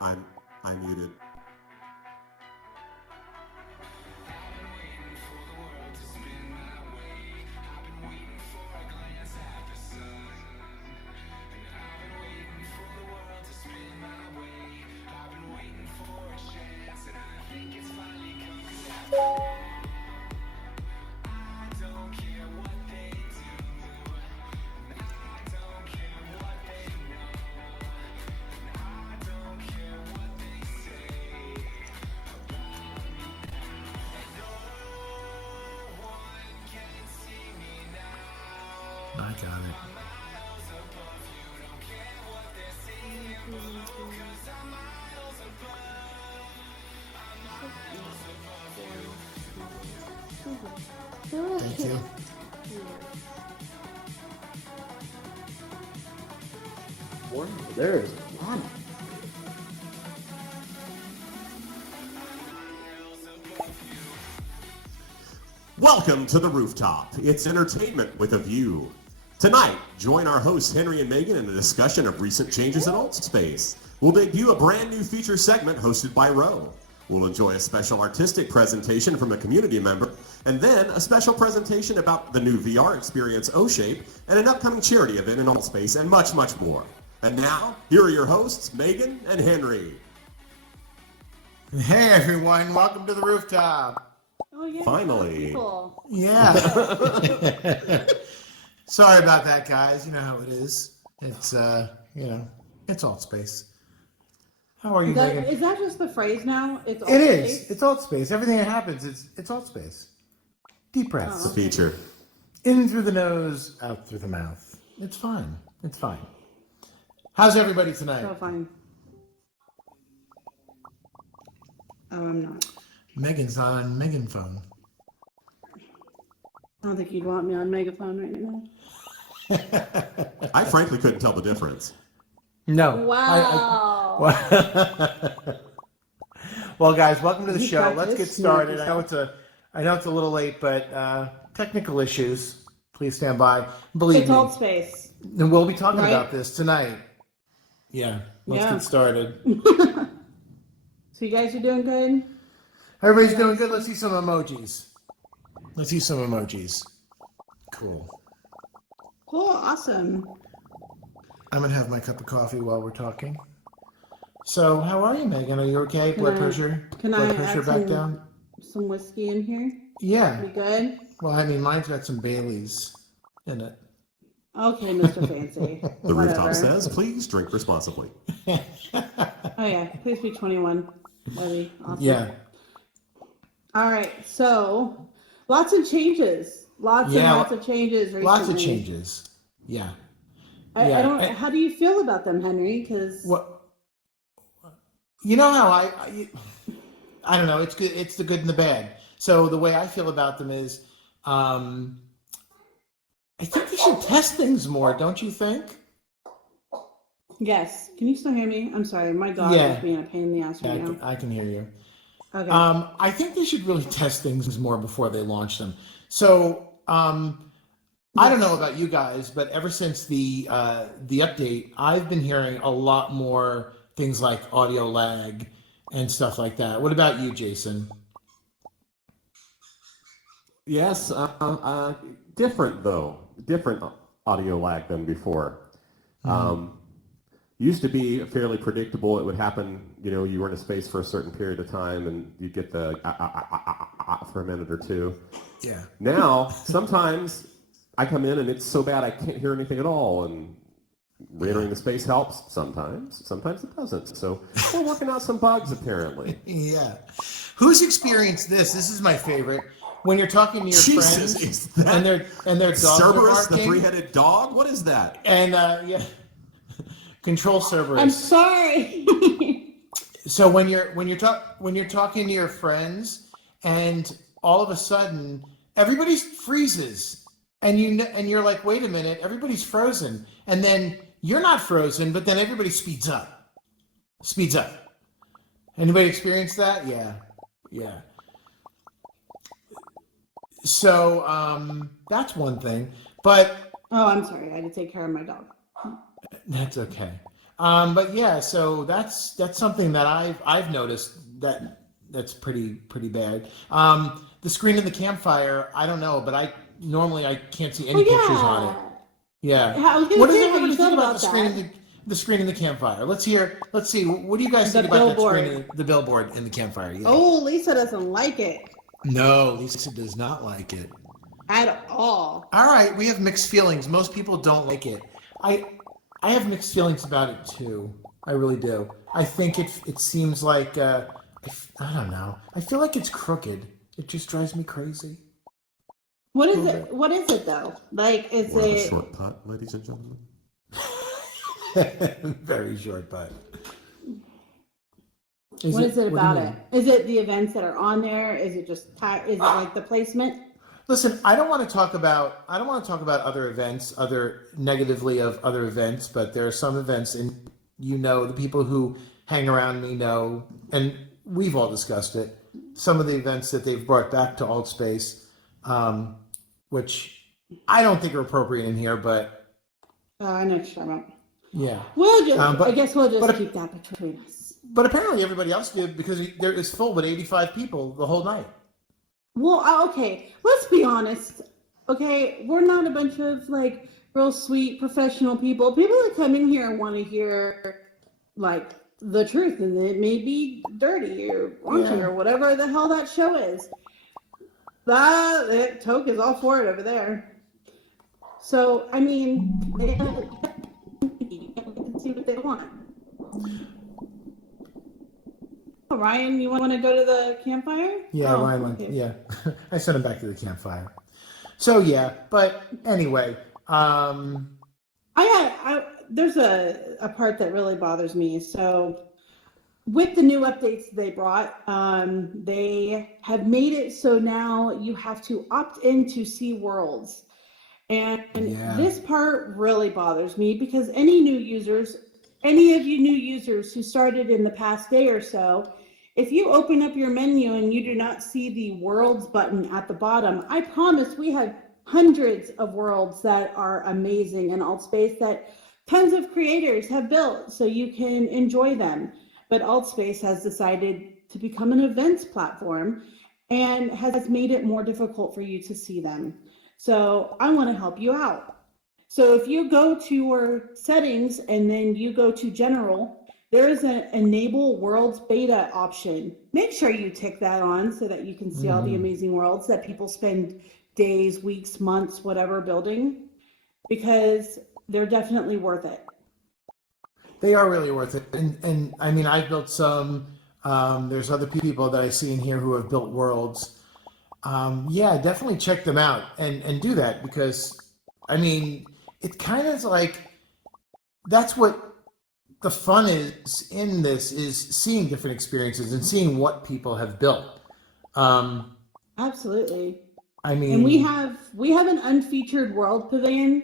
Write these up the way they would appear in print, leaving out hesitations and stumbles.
I muted. I got it. Thank you. Wow, there is a lot. Welcome to the Rooftop. It's entertainment with a view. Tonight, join our hosts Henry and Megan in a discussion of recent changes in Alt Space. We'll debut a brand new feature segment hosted by Ro. We'll enjoy a special artistic presentation from a community member, and then a special presentation about the new VR experience O-Shape and an upcoming charity event in Alt Space, and much, much more. And now, here are your hosts, Megan and Henry. Hey everyone, welcome to the Rooftop. Oh, yeah. Finally. Cool. Yeah. Sorry about that, guys. You know how it is. It's it's Alt Space. How are you, Megan? Is that just the phrase now? It's It is. It's Alt Space. Everything that happens, it's Alt Space. Deep breaths. The feature. In through the nose, out through the mouth. It's fine. It's fine. How's everybody tonight? So fine. Oh, I'm not. Megan's on Megan phone. I don't think you'd want me on megaphone right now. I frankly couldn't tell the difference. No. Wow. Well, guys, welcome to the You show. practice? Let's get started. I know it's a little late, but technical issues. Please stand by. Believe It's me. Alt Space. And we'll be talking Right? about this tonight. Yeah. Let's Yeah. get started. So you guys are doing good? Everybody's doing good. Let's see some emojis. Cool. Cool. Awesome. I'm gonna have my cup of coffee while we're talking. So, how are you, Megan? Are you okay? Can Blood I pressure add back down? some whiskey in here? Yeah. We good? Well, I mean, mine's got some Baileys in it. Okay, Mr. Fancy. The Whatever. Rooftop says, please drink responsibly. Oh yeah, please be 21. Buddy. Awesome. Yeah. All right, so lots of changes. Lots of changes recently. Lots of changes. Yeah. I don't. How do you feel about them, Henry? Because What? You know how I don't know. It's good. It's the good and the bad. So the way I feel about them is, I think they should test things more. Don't you think? yes. Can you still hear me? I'm sorry, my dog Yeah. is being a pain in the ass right now. I can hear you. Okay. I think they should really test things more before they launch them. So I don't know about you guys, but ever since the update, I've been hearing a lot more things like audio lag and stuff like that. What about you, Jason? Yes, different though. Different audio lag than before. Used to be fairly predictable. It would happen, you were in a space for a certain period of time and you'd get the for a minute or two. Yeah. Now, sometimes I come in and it's so bad I can't hear anything at all, and re-entering the space helps sometimes. Sometimes it doesn't. So we're working out some bugs apparently. Yeah. Who's experienced this? This is my favorite. When you're talking to your Jesus, friends is that and their dogs are Cerberus, the barking, thrheaded dog? What is that? and yeah, control Cerberus. I'm sorry. So when you're talking to your friends, and all of a sudden everybody freezes, and you're like, wait a minute, everybody's frozen, and then you're not frozen, but then everybody speeds up. Anybody experience that? Yeah. So that's one thing, but Oh, I'm sorry. I had to take care of my dog. that's okay. But yeah, so that's something that I've noticed that's pretty bad. The screen in the campfire, I don't know, but I can't see any pictures on it. Oh Yeah. yeah, I was gonna What does say how everybody you think felt about about the screen that. the screen in the campfire? Let's hear. Let's see. What do you guys The think about that screen billboard. the billboard in the campfire? Yeah. Oh, Lisa doesn't like it No, Lisa does not like it. at all. All right, we have mixed feelings. Most people don't like it. I I have mixed feelings about it too. I really do. I think it seems like I don't know. I feel like it's crooked. It just drives me crazy. What A is little it? What is it though? Like, is We're on a it? short putt, ladies and gentlemen. bit. Very short, but What is it what do you about mean? it? Is it the events that are on there? Is it just is it like the placement? Listen, I don't want to talk about other events, other negatively of other events, but there are some events, and the people who hang around me know, and we've all discussed it. Some of the events that they've brought back to Alt Space, which I don't think are appropriate in here, but Oh, I know what you're talking about. yeah. We'll just. But I guess we'll just but- keep that between us. But apparently everybody else did because there is full with 85 people the whole night. Well, okay. Let's be honest. Okay, we're not a bunch of like real sweet professional people. People that come in here want to hear like the truth, and it may be dirty or raunchy or whatever the hell that show is. Toke is all for it over there. So I mean, they can see what they want. Oh, Ryan, you want to go to the campfire? Yeah, Oh, Ryan went. okay. Yeah, I sent him back to the campfire. So yeah, but anyway, There's a part that really bothers me. So with the new updates they brought, they have made it so now you have to opt in to see worlds. And Yeah. this part really bothers me because any of you new users who started in the past day or so, if you open up your menu and you do not see the worlds button at the bottom, I promise we have hundreds of worlds that are amazing in AltSpace that tons of creators have built so you can enjoy them. But AltSpace has decided to become an events platform and has made it more difficult for you to see them. So I want to help you out. So if you go to your settings and then you go to general, there is an enable worlds beta option. Make sure you tick that on so that you can see all the amazing worlds that people spend days, weeks, months, whatever building, because they're definitely worth it. they are really worth it. And I mean, I've built some. There's other people that I see in here who have built worlds. Yeah, definitely check them out and do that because I mean, it kind of is like that's what the fun is in this is seeing different experiences and seeing what people have built. Absolutely. I mean, And we have an unfeatured world pavilion,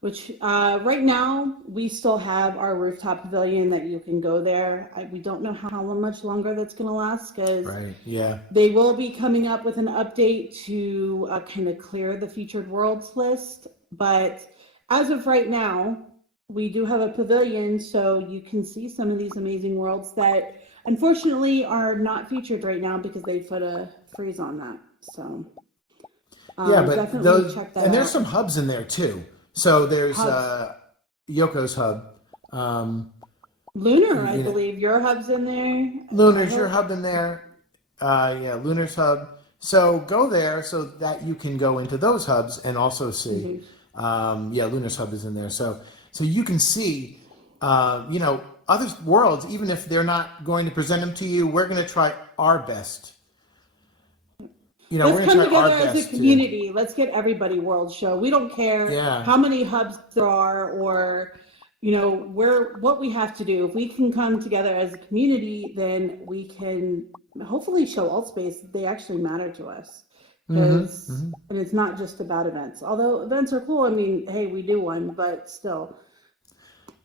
which right now we still have our rooftop pavilion that you can go there. We don't know how much longer that's going to last because right, yeah, they will be coming up with an update to kind of clear the featured worlds list. But as of right now, we do have a pavilion, so you can see some of these amazing worlds that unfortunately are not featured right now because they put a freeze on that. So yeah, but definitely those check that and there's out. some hubs in there too. So there's Hubs. Yoko's hub. Lunar, I you know- believe your hub's in there. Lunar's I your hope- hub in there. Yeah, Lunar's hub. So go there so that you can go into those hubs and also see. Yeah, Lunar's hub is in there. So you can see, other worlds, even if they're not going to present them to you, we're going to try our best. We're Let's going come to try our together as a best community. Let's get everybody world show. We don't care Yeah. how many hubs there are or what we have to do. If we can come together as a community, then we can hopefully show AltSpace that they actually matter to us. And it's not just about events. Although events are cool. I mean, hey, we do one, but still.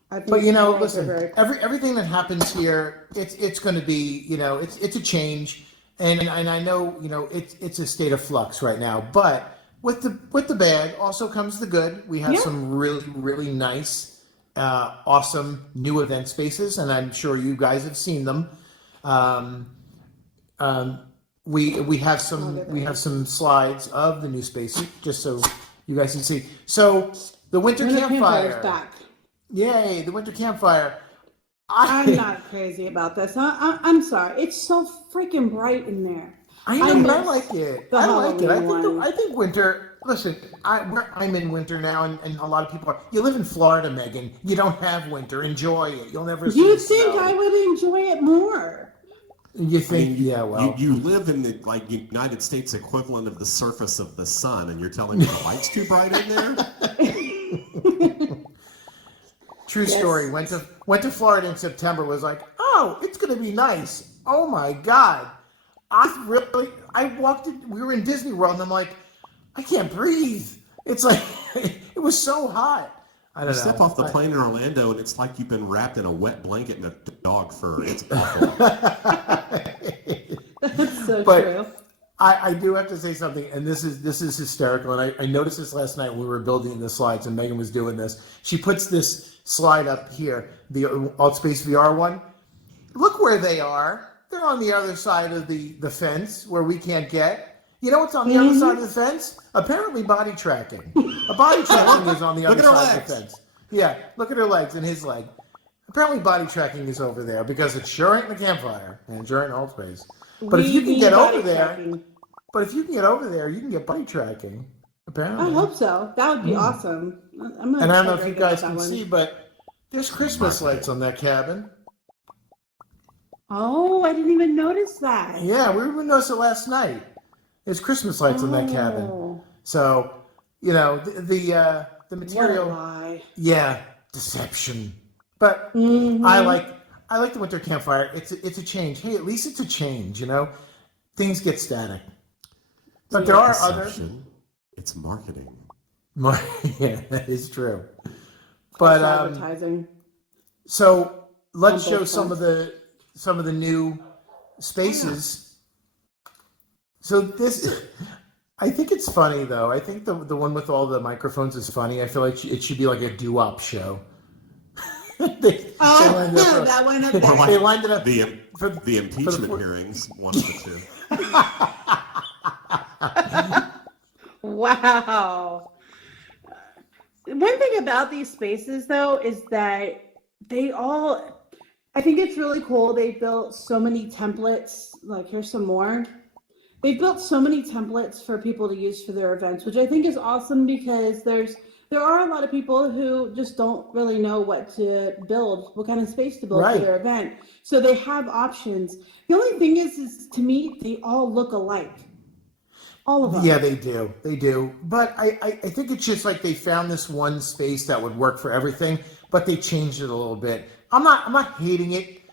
I think But the worlds are listen, very- everything that happens here, it's going to be, it's a change, and I know, it's a state of flux right now. But with the bad also comes the good. We have Yeah. some really really nice awesome new event spaces, and I'm sure you guys have seen them. Um, we have some slides of the new spaces just so you guys can see. So the winter campfire, back. yay! The winter campfire. I'm not crazy about this. I'm sorry. It's so freaking bright in there. I know, but I like it. I like it. Halloween I think winter. Listen, I'm in winter now, and a lot of people are. You live in Florida, Megan. You don't have winter. Enjoy it. You'll never see You the think snow. I would enjoy it more? You think? Yeah. Well, you live in the United States equivalent of the surface of the sun, and you're telling me the light's too bright in there? True story. Went to Florida in September. Was like, oh, it's gonna be nice. Oh my God. I walked in, we were in Disney World, and I'm like, I can't breathe. It's like, it was so hot. I don't know. Step off the plane in Orlando, and it's like you've been wrapped in a wet blanket and a dog fur. It's awful. That's so But true. I do have to say something, and this is hysterical. And I noticed this last night when we were building the slides, and Megan was doing this. She puts this slide up here, the AltSpace VR one. Look where they are. They're on the other side of the fence where we can't get. You know what's on the other side of the fence? Apparently body tracking. A body tracking is on the other side of the fence. Yeah, look at her legs and his leg. Apparently body tracking is over there because it sure ain't the campfire and it sure ain't AltSpace. But if you can get over there, you can get body tracking. Apparently. I hope so. That would be awesome. I'm And I don't know if you guys can see, but there's Christmas lights on that cabin. Oh, I didn't even notice that. Yeah, we even noticed it last night. There's Christmas lights on that cabin. So, the material. What a lie. Yeah, deception. But I like the winter campfire. It's a change. Hey, at least it's a change. Things get static. But there are other. It's marketing. Yeah, that is true. But advertising. So let's show some of the new spaces. So this, I think it's funny though. I think the one with all the microphones is funny. I feel like it should be like a doo-wop show. That one up there. They lined it up. The impeachment hearings, one of the two. Wow. One thing about these spaces, though, is that I think it's really cool. They built so many templates. Like, here's some more. They've built so many templates for people to use for their events, which I think is awesome because there are a lot of people who just don't really know what kind of space to build for their event. So they have options. The only thing is to me, they all look alike. All of them. Yeah, they do. They do. But I think it's just like they found this one space that would work for everything, but they changed it a little bit. I'm not hating it.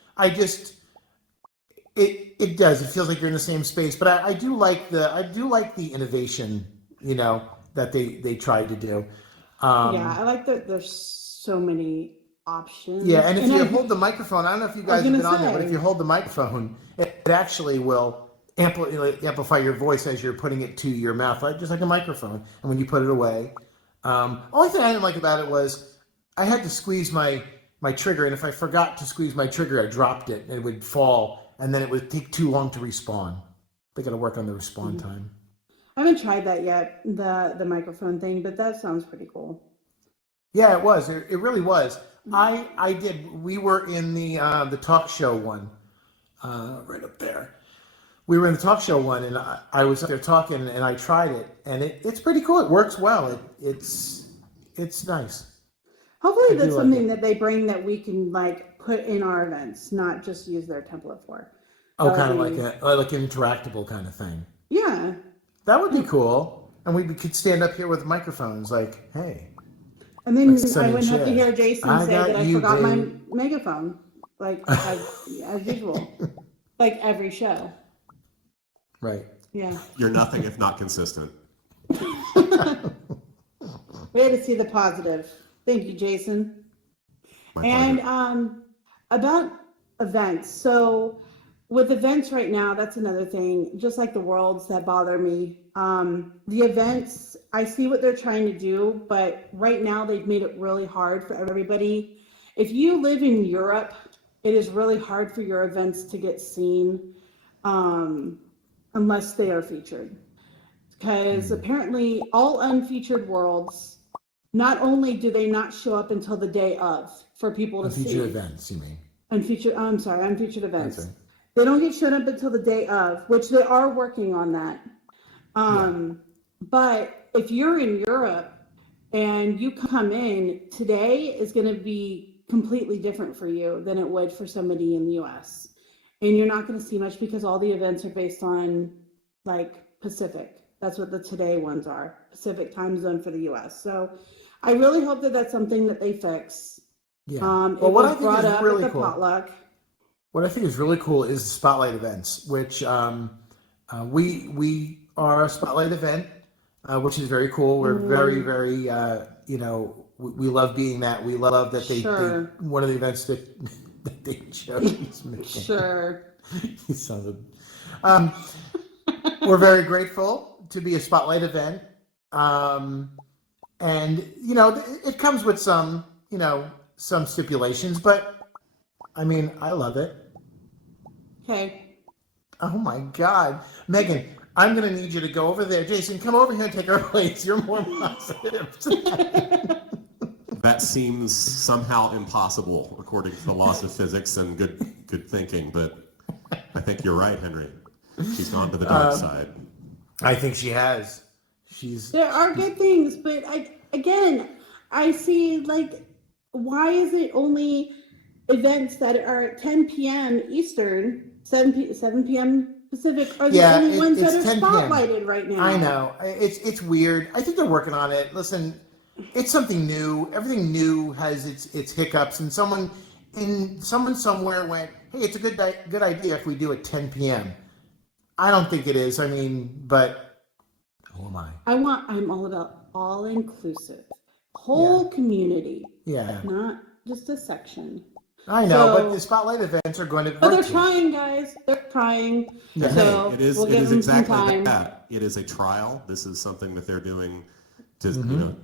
It does. It feels like you're in the same space. But I do like the innovation, that they tried to do. Yeah, I like that there's so many options. Yeah, and if you hold the microphone, I don't know if you guys have been on there, but if you hold the microphone, it actually will amplify your voice as you're putting it to your mouth, like just like a microphone. And when you put it away, only thing I didn't like about it was I had to squeeze my trigger, and if I forgot to squeeze my trigger, I dropped it, and it would fall, and then it would take too long to respawn. They got to work on the respawn time. I haven't tried that yet, the microphone thing, but that sounds pretty cool. Yeah, it was. It really was. I did. We were in the talk show one, right up there. We were in the talk show one, and I was up there talking, and I tried it, and it's pretty cool. It works well. It's nice. Hopefully that's something that they bring that we can put in our events, not just use their template for. Oh, kind of like an interactable kind of thing. Yeah. That would be cool. And we could stand up here with microphones like, hey. And then I wouldn't have to hear Jason say that I forgot my megaphone, as usual, like every show. Right. Yeah. You're nothing if not consistent. We had to see the positive. Thank you, Jason. My pleasure. And about events. So with events right now, that's another thing, just like the worlds that bother me. The events, I see what they're trying to do, but right now they've made it really hard for everybody. If you live in Europe, it is really hard for your events to get seen unless they are featured. Because apparently all unfeatured worlds, not only do they not show up until the day of for people to see. Unfeatured events, you mean? Unfeatured events. Okay. They don't get shown up until the day of, which they are working on that. But if you're in Europe and you come in, today is going to be completely different for you than it would for somebody in the US. And you're not going to see much because all the events are based on like Pacific. That's what the today ones are, Pacific time zone for the US. So I really hope that that's something that they fix. Yeah. Well, what I think is really cool. Potluck. What I think is really cool is the spotlight events, which we are a spotlight event, which is very cool. We're very, very, we love being that. We love that they one of the events that they chose. Sure. You sounded. We're very grateful to be a spotlight event, and it comes with some stipulations, but I mean, I love it. Okay. Oh my God, Megan, I'm gonna need you to go over there. Jason, come over here and take our place. You're more positive. That seems somehow impossible according to the laws of physics and good thinking, but I think you're right, Henry. She's gone to the dark side. I think she has. There are good things, but I see, like, why is it only events that are at 10 p.m. Eastern, 7 p.m. Pacific are the only ones that are spotlighted right now? I know. It's weird. I think they're working on it. Listen, it's something new. Everything new has its hiccups, and someone somewhere went, "Hey, it's a good idea if we do it 10 p.m." I don't think it is. I mean, but who am I? I'm all about all inclusive, whole community. Yeah. Not just a section. I know, but the spotlight events are going to. Oh, they're trying, guys. They're trying. Yeah. So it is. We'll it give is them exactly some time. that. It is a trial. This is something that they're doing to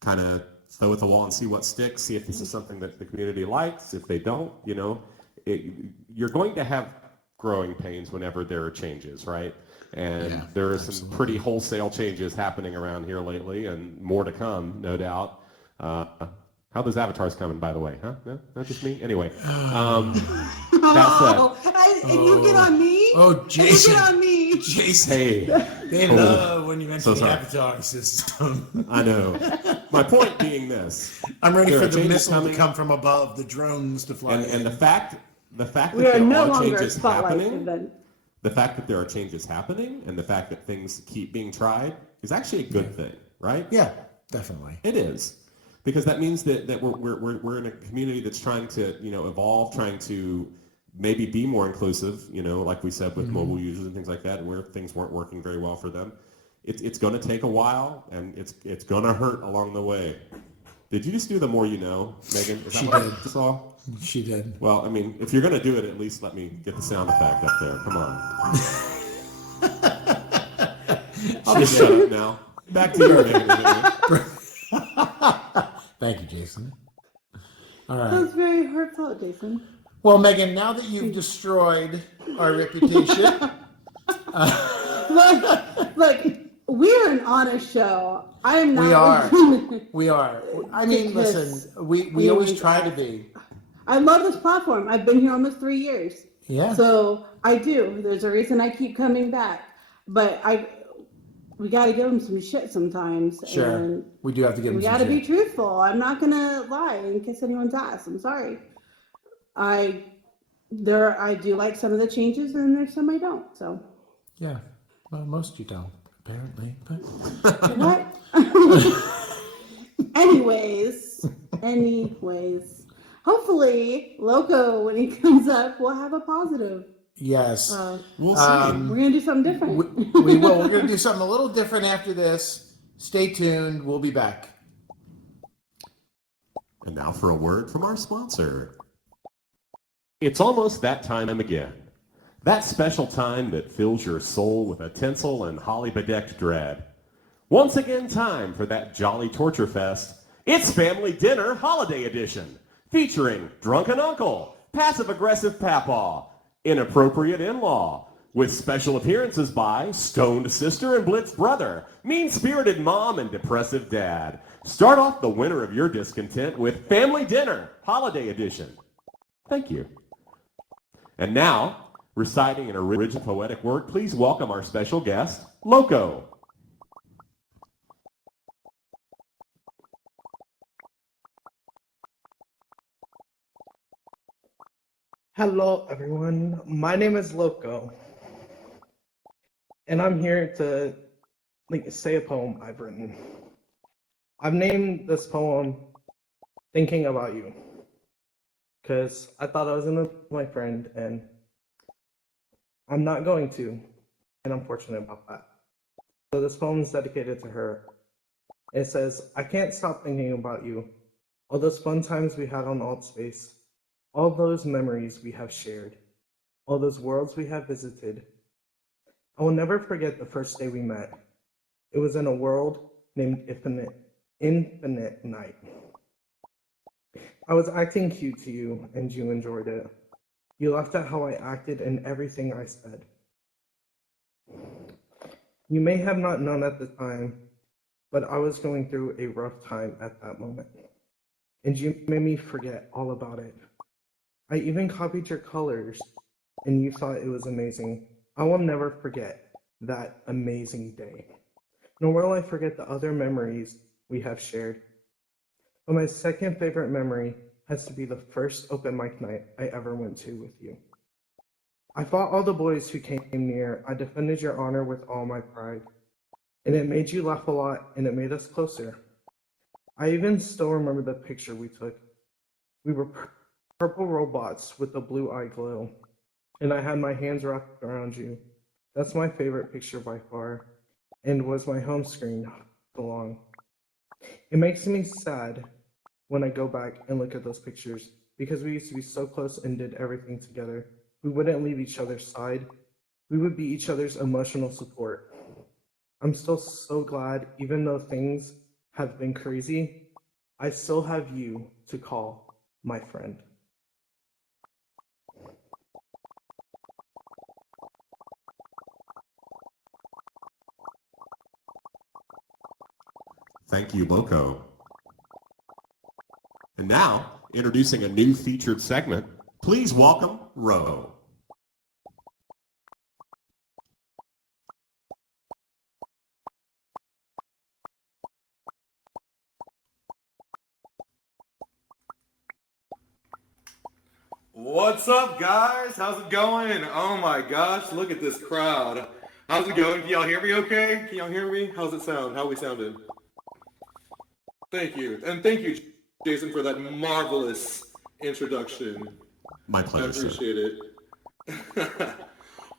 kind of throw at the wall and see what sticks. See if this is something that the community likes. If they don't, you're going to have growing pains whenever there are changes, right? And there are some pretty wholesale changes happening around here lately, and more to come, no doubt. How those avatars coming, by the way? Huh? No, not just me. Anyway, And you get on me. Oh, Jason! You get on me. Jason, hey, they love when you mention the avatar system. I know. My point being this: I'm ready for the missile to come from above, the drones to fly, and the fact that we are there no are longer a changes spotlight happening. event. The fact that there are changes happening and the fact that things keep being tried is actually a good thing, right? Yeah, definitely. It is, because that means that we're in a community that's trying to evolve, trying to maybe be more inclusive. Like we said with mobile users and things like that, where things weren't working very well for them. It's going to take a while, and it's going to hurt along the way. Did you just do the more you know, Megan? Is that She what did. I saw? She did. Well, I mean, if you're going to do it, at least let me get the sound effect up there. Come on. I'll just shut up now. Back to you, Megan. Thank you, Jason. All right. That was very heartfelt, Jason. Well, Megan, now that you've destroyed our reputation, Look, we're an honest show. I am not. We are. I mean, listen, we always try to be. I love this platform. I've been here almost 3 years. Yeah. So I do. There's a reason I keep coming back. But we got to give them some shit sometimes. Sure. And we do have to give them some shit. We got to be truthful. I'm not going to lie and kiss anyone's ass. I'm sorry. I do like some of the changes, and there's some I don't. So. Yeah. Well, most you don't, apparently. But what? Anyways. Hopefully, Loco, when he comes up, will have a positive. Yes. We'll see. We're going to do something different. We will. We're going to do something a little different after this. Stay tuned. We'll be back. And now for a word from our sponsor. It's almost that time again. That special time that fills your soul with a tinsel and holly-bedecked dread. Once again, time for that jolly torture fest. It's Family Dinner Holiday Edition, featuring Drunken Uncle, Passive-Aggressive Papaw, Inappropriate In-Law, with special appearances by Stoned Sister and Blitz Brother, Mean-Spirited Mom and Depressive Dad. Start off the winter of your discontent with Family Dinner Holiday Edition. Thank you. And now, reciting an original poetic work, please welcome our special guest, Loco. Hello, everyone. My name is Loco, and I'm here to say a poem I've written. I've named this poem "Thinking About You" because I thought I was in with my friend, and I'm not going to, and I'm fortunate about that. So this poem is dedicated to her. It says, "I can't stop thinking about you, all those fun times we had on Alt Space. All those memories we have shared, all those worlds we have visited. I will never forget the first day we met. It was in a world named Infinite Night. I was acting cute to you, and you enjoyed it. You laughed at how I acted and everything I said. You may have not known at the time, but I was going through a rough time at that moment, and you made me forget all about it. I even copied your colors, and you thought it was amazing. I will never forget that amazing day, nor will I forget the other memories we have shared. But my second favorite memory has to be the first open mic night I ever went to with you. I fought all the boys who came near. I defended your honor with all my pride, and it made you laugh a lot, and it made us closer. I even still remember the picture we took. We were purple robots with a blue eye glow, and I had my hands wrapped around you. That's my favorite picture by far, and was my home screen so long. It makes me sad when I go back and look at those pictures, because we used to be so close and did everything together. We wouldn't leave each other's side. We would be each other's emotional support. I'm still so glad, even though things have been crazy, I still have you to call my friend. Thank you, Loco. And now, introducing a new featured segment, please welcome Ro. What's up, guys? How's it going? Oh my gosh, look at this crowd. How's it going? Can y'all hear me okay? Can y'all hear me? How's it sound? How we sounding? Thank you. And thank you, Jason, for that marvelous introduction. My I pleasure, sir. appreciate it.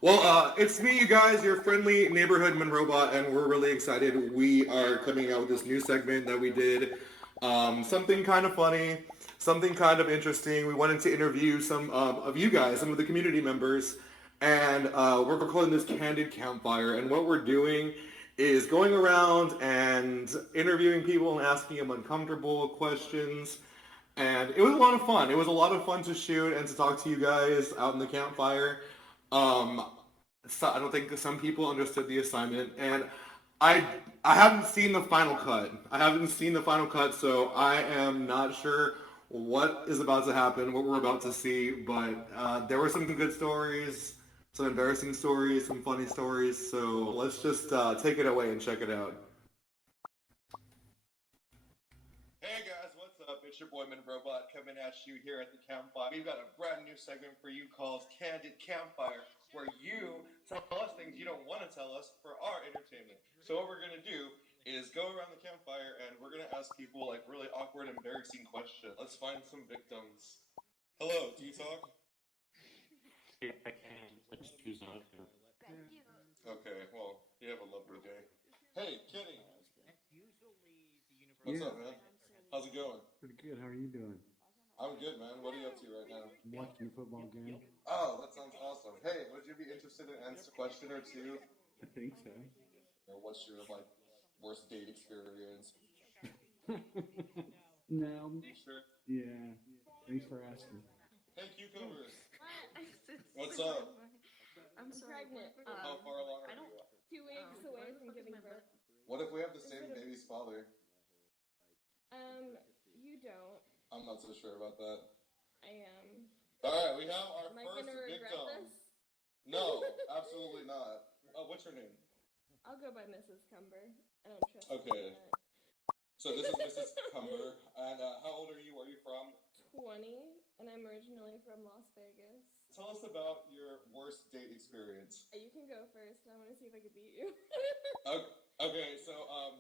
Well, it's me, you guys, your friendly neighborhood Robot, and we're really excited. We are coming out with this new segment that we did. Something kind of funny, something kind of interesting. We wanted to interview some of you guys, some of the community members, and we're calling this Candid Campfire. And what we're doing is going around and interviewing people and asking them uncomfortable questions. And it was a lot of fun. It was a lot of fun to shoot and to talk to you guys out in the campfire. So I don't think some people understood the assignment, and I haven't seen the final cut. I haven't seen the final cut, so I am not sure what is about to happen, what we're about to see. But there were some good stories, some embarrassing stories, some funny stories. So let's just take it away and check it out. Hey guys, what's up? It's your boy Robot coming at you here at the campfire. We've got a brand new segment for you called Candid Campfire, where you tell us things you don't want to tell us for our entertainment. So what we're gonna do is go around the campfire and we're gonna ask people like really awkward, embarrassing questions. Let's find some victims. Hello, do you talk? Yeah, I can. Let's choose not to. Okay, well, you have a lovely day. Hey, Kitty. What's Yeah. up, man? How's it going? Pretty good. How are you doing? I'm good, man. What are you up to right now? Watching the football game. Oh, that sounds awesome. Hey, would you be interested in answering a question or two? I think so. Or what's your like worst date experience? No. Sure. Yeah. Thanks for asking. Hey, cucumbers. It's What's so up? funny. I'm pregnant. How far along are you? 2 weeks away from giving birth. What if we have the same baby's father? You don't. I'm not so sure about that. I am. All right, we have our Am I first gonna regret victim. this? No, absolutely not. What's your name? I'll go by Mrs. Cumber. I don't trust Okay. that. So this is Mrs. Cumber, and how old are you? Where are you from? 20, and I'm originally from Las Vegas. Tell us about your worst date experience. You can go first. I want to see if I can beat you. Okay, so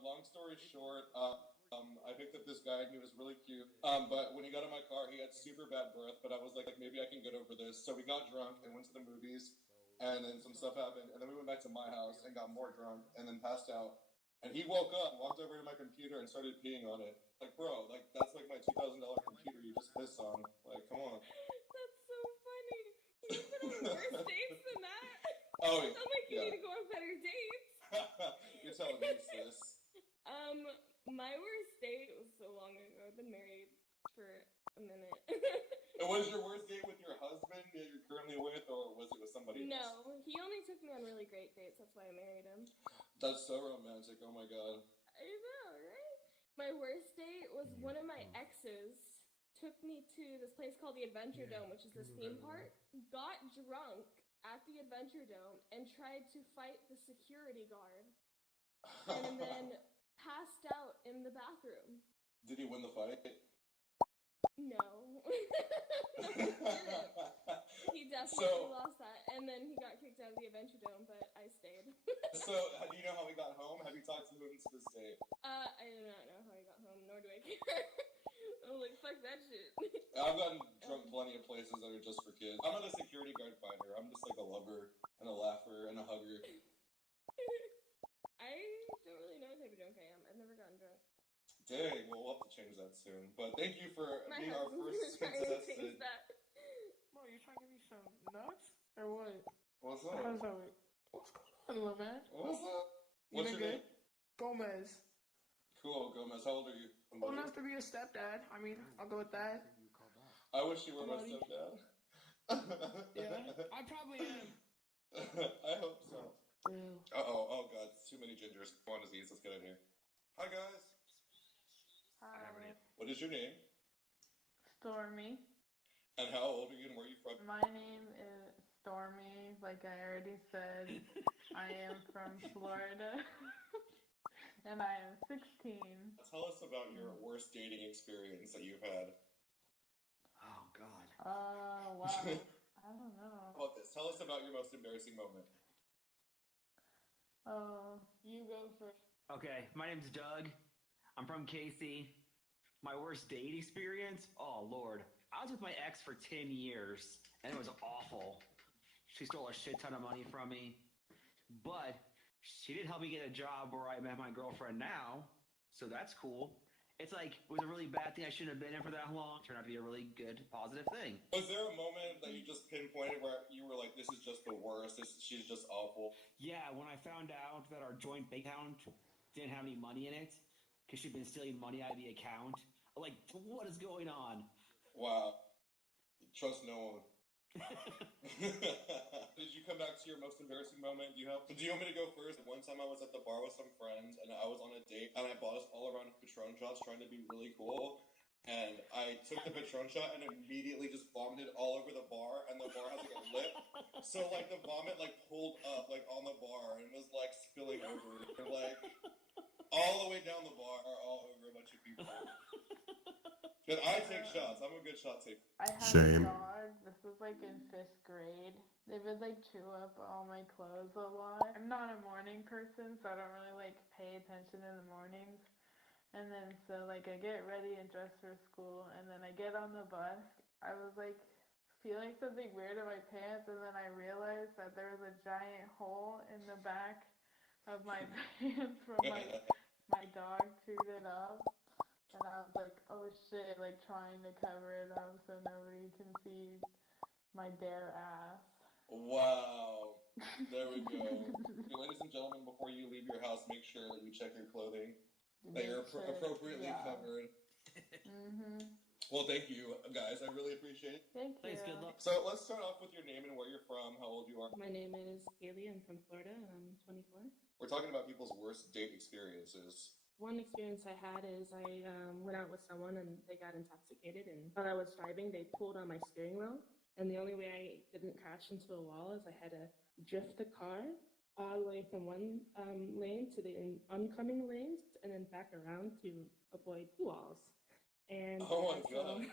long story short, I picked up this guy and he was really cute. But when he got in my car, he had super bad breath. But I was like, maybe I can get over this. So we got drunk and went to the movies, and then some stuff happened, and then we went back to my house and got more drunk, and then passed out. And he woke up, walked over to my computer, and started peeing on it. Like, bro, like that's like my $2,000 computer you just pissed on. Like, come on. That's so funny. You've been on worse dates than that. Oh, I'm like, you yeah. need to go on better dates. You're telling me, sis. My worst date was so long ago. I've been married for a minute. And was your worst date with your husband that you're currently with, or was it with somebody else? No, he only took me on really great dates. That's why I married him. That's so romantic. Oh my god. I know, right? My worst date was one of my exes took me to this place called the Adventure Dome, which is this theme park, got drunk at the Adventure Dome, and tried to fight the security guard, and then passed out in the bathroom. Did he win the fight? No. He definitely lost that, and then he got kicked out of the Adventure Dome, but I stayed. So, do you know how he got home? Have you talked to him to this day? I do not know how he got home, nor do I care. I'm like, fuck that shit. I've gotten drunk plenty of places that are just for kids. I'm not a security guard finder. I'm just like a lover and a laugher and a hugger. I don't really know what type of drunk I am. I've never gotten drunk. Dang, well, we'll have to change that soon. But thank you for My being our husband first is trying to change contestant. that. Bro, you trying to give me some nuts? Or what? What's How's up? that? What's going on, little man? What's up? You What's been your good? name? Gomez. Cool, Gomez. How old are you? Old enough to be a stepdad. I mean, I'll go with that. I wish you were my Buddy. stepdad. Yeah, I probably am. I hope so. Ew. Uh-oh, oh god, it's too many gingers. Come on, disease, let's get in here. Hi guys, Hi, what is your name? Stormy. And how old are you and where are you from? My name is Stormy. Like I already said, I am from Florida. And I am 16. Tell us about your worst dating experience that you've had. Oh God. Oh, wow. I don't know. How about this? Tell us about your most embarrassing moment. Oh, you go first. Okay, my name's Doug. I'm from KC. My worst date experience? Oh, Lord. I was with my ex for 10 years, and it was awful. She stole a shit ton of money from me. But she did help me get a job where I met my girlfriend now, so that's cool. It's like, it was a really bad thing I shouldn't have been in for that long. It turned out to be a really good, positive thing. Was there a moment that you just pinpointed where you were like, this is just the worst, she's just awful? Yeah, when I found out that our joint bank account didn't have any money in it, because she'd been stealing money out of the account. Like, what is going on? Wow. Trust no one. Did you come back to your most embarrassing moment? Do you want me to go first? One time I was at the bar with some friends and I was on a date and I bought us all around Patron shots trying to be really cool. And I took the Patron shot and immediately just vomited all over the bar, and the bar has like a lip. So like the vomit like pulled up like on the bar and was like spilling over. And, like all the way down the bar, all over a bunch of people. But I take shots. I'm a good shot taker. I have Shame. a dog. This was like in 5th grade. They would like chew up all my clothes a lot. I'm not a morning person, so I don't really like pay attention in the mornings. And then so like I get ready and dress for school, and then I get on the bus. I was like feeling something weird in my pants, and then I realized that there was a giant hole in the back of my pants from my dog chewed it up. And and I was like, oh shit, like trying to cover it up so nobody can see my bare ass. Wow. There we go. Ladies and gentlemen, before you leave your house, make sure that you check your clothing, that you're appropriately covered. Well, thank you, guys. I really appreciate it. Thank you. Thanks, good luck. So let's start off with your name and where you're from, how old you are. My name is Kaylee. I'm from Florida, and I'm 24. We're talking about people's worst date experiences. One experience I had is I went out with someone and they got intoxicated, and while I was driving, they pulled on my steering wheel. And the only way I didn't crash into a wall is I had to drift the car all the way from one lane to the oncoming lanes and then back around to avoid two walls. And oh my God.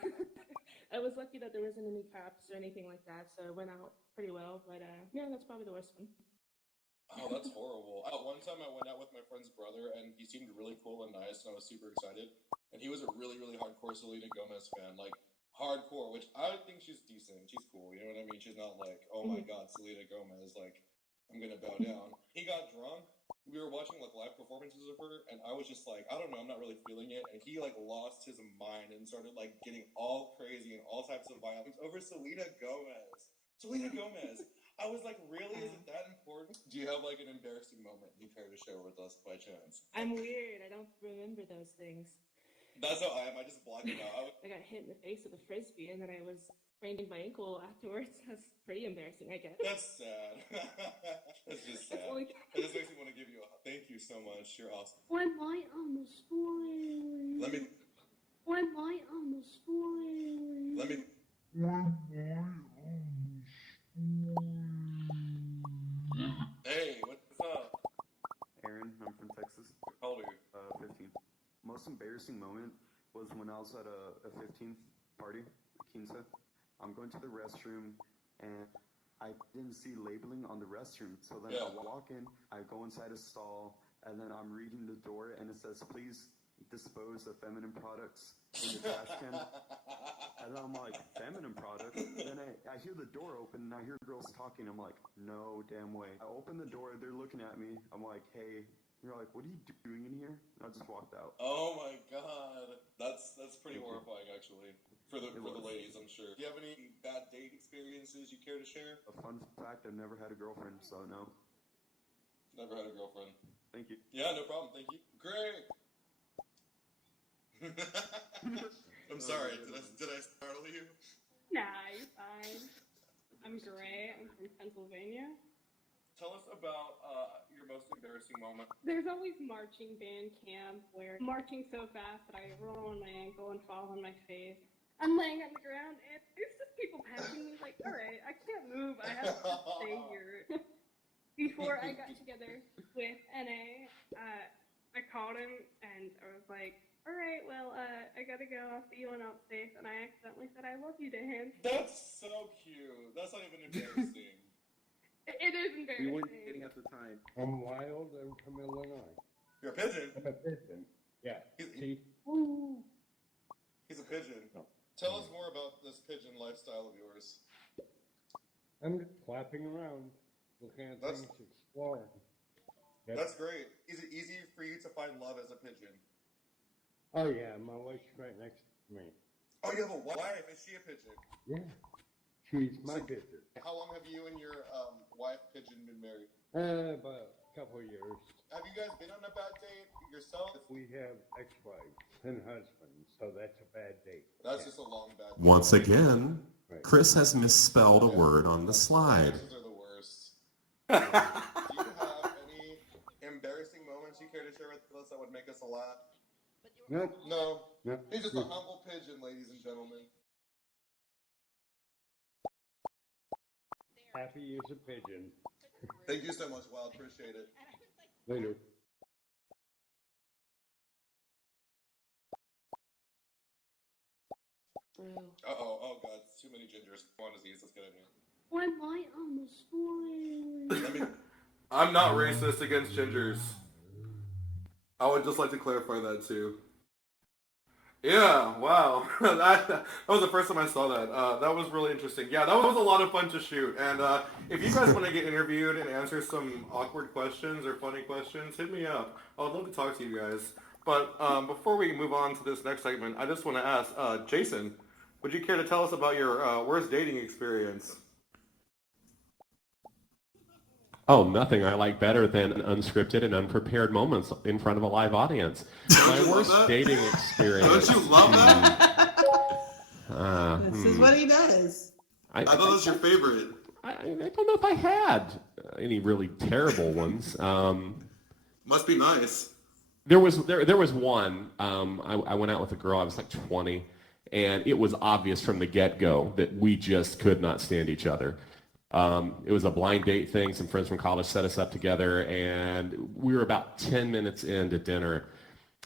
I was lucky that there wasn't any cops or anything like that, so it went out pretty well. But yeah, that's probably the worst one. Oh, that's horrible. One time I went out with my friend's brother, and he seemed really cool and nice, and I was super excited. And he was a really, really hardcore Selena Gomez fan, like hardcore, which I think she's decent. She's cool, you know what I mean? She's not like, oh my God, Selena Gomez, like, I'm gonna bow down. He got drunk. We were watching like live performances of her, and I was just like, I don't know, I'm not really feeling it. And he like lost his mind and started like getting all crazy and all types of violence over Selena Gomez. Selena Gomez. I was like, really? Is it that important? Do you have like an embarrassing moment you care to share with us by chance? I'm weird. I don't remember those things. That's how I am. I just block them out. I got hit in the face with a frisbee, and then I was spraining my ankle afterwards. That's pretty embarrassing, I guess. That's sad. That's just sad. It just makes me want to give you a thank you so much. You're awesome. Why am I on the story? Let me. Why am I on the story? Let me. Hey, what's up? Aaron, I'm from Texas. How old are you? 15. Most embarrassing moment was when I was at a 15th party, 15. I'm going to the restroom, and I didn't see labeling on the restroom. So then I walk in, I go inside a stall, and then I'm reading the door, and it says, please dispose of feminine products in the trash can. And I'm like, feminine products? Then I hear the door open, and I hear girls talking. I'm like, no damn way. I open the door, they're looking at me. I'm like, hey. You're like, what are you doing in here? And I just walked out. Oh my God. That's pretty horrifying, actually. For the ladies, I'm sure. Do you have any bad date experiences you care to share? A fun fact, I've never had a girlfriend, so no. Never had a girlfriend. Thank you. Yeah, no problem. Thank you. Great. I'm sorry. Did I startle you? Nah, you're fine. I'm Gray. I'm from Pennsylvania. Tell us about your most embarrassing moment. There's always marching band camp where I'm marching so fast that I roll on my ankle and fall on my face. I'm laying on the ground and there's just people passing me like, all right, I can't move. I have to stay here. Before I got together with NA, I called him and I was like, all right, well, I gotta go. I'll see you when I'm safe. And I accidentally said I love you to him. That's so cute. That's not even embarrassing. It is embarrassing. You weren't kidding at the time. I'm Wild. I'm from Illinois. You're a pigeon? I'm a pigeon. Yeah. See? He's a pigeon. No. Tell us more about this pigeon lifestyle of yours. I'm just flapping around, looking at things, exploring. That's great. Is it easy for you to find love as a pigeon? Oh, yeah. My wife's right next to me. Oh, you have a wife? Is she a pigeon? Yeah. She's my pigeon. How long have you and your wife pigeon been married? About a couple of years. Have you guys been on a bad date yourself? We have ex-wives and husbands, so that's a bad date. That's just a long bad date. Once again, Chris has misspelled a word on the slide. These are the worst. Do you have any embarrassing moments you care to share with us that would make us laugh? Nope. No. Nope. He's just a humble pigeon, ladies and gentlemen. Happy as a pigeon. Thank you so much, Wild. Appreciate it. Later. Uh-oh. Oh, God. Too many gingers. Come on, disease. Let's get in here. Why am I on the story? I'm not racist against gingers. I would just like to clarify that, too. Yeah, wow. that was the first time I saw that. That was really interesting. Yeah, that was a lot of fun to shoot. And if you guys want to get interviewed and answer some awkward questions or funny questions, hit me up. I would love to talk to you guys. But before we move on to this next segment, I just want to ask, Jason, would you care to tell us about your worst dating experience? Oh, nothing I like better than unscripted and unprepared moments in front of a live audience. My worst dating experience. Don't you love that? This is what he does. I thought that was your favorite. I don't know if I had any really terrible ones. Must be nice. There was one. I went out with a girl. I was like 20, and it was obvious from the get-go that we just could not stand each other. It was a blind date thing. Some friends from college set us up together, and we were about 10 minutes into dinner,